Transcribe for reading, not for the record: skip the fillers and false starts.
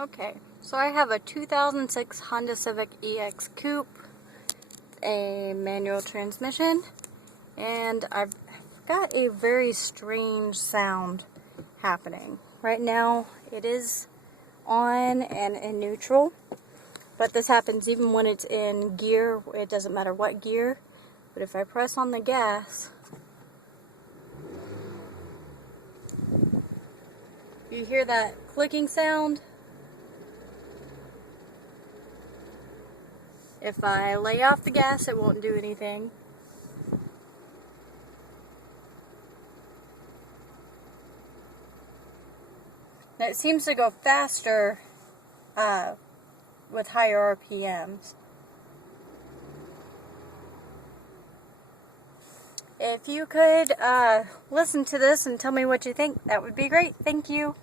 Okay, so I have a 2006 Honda Civic EX Coupe, a manual transmission, and I've got a very strange sound happening. Right now it is on and in neutral, but this happens even when it's in gear. It doesn't matter what gear, but if I press on the gas, you hear that clicking sound. If I lay off the gas, it won't do anything. It seems to go faster with higher RPMs. If you could listen to this and tell me what you think, that would be great. Thank you.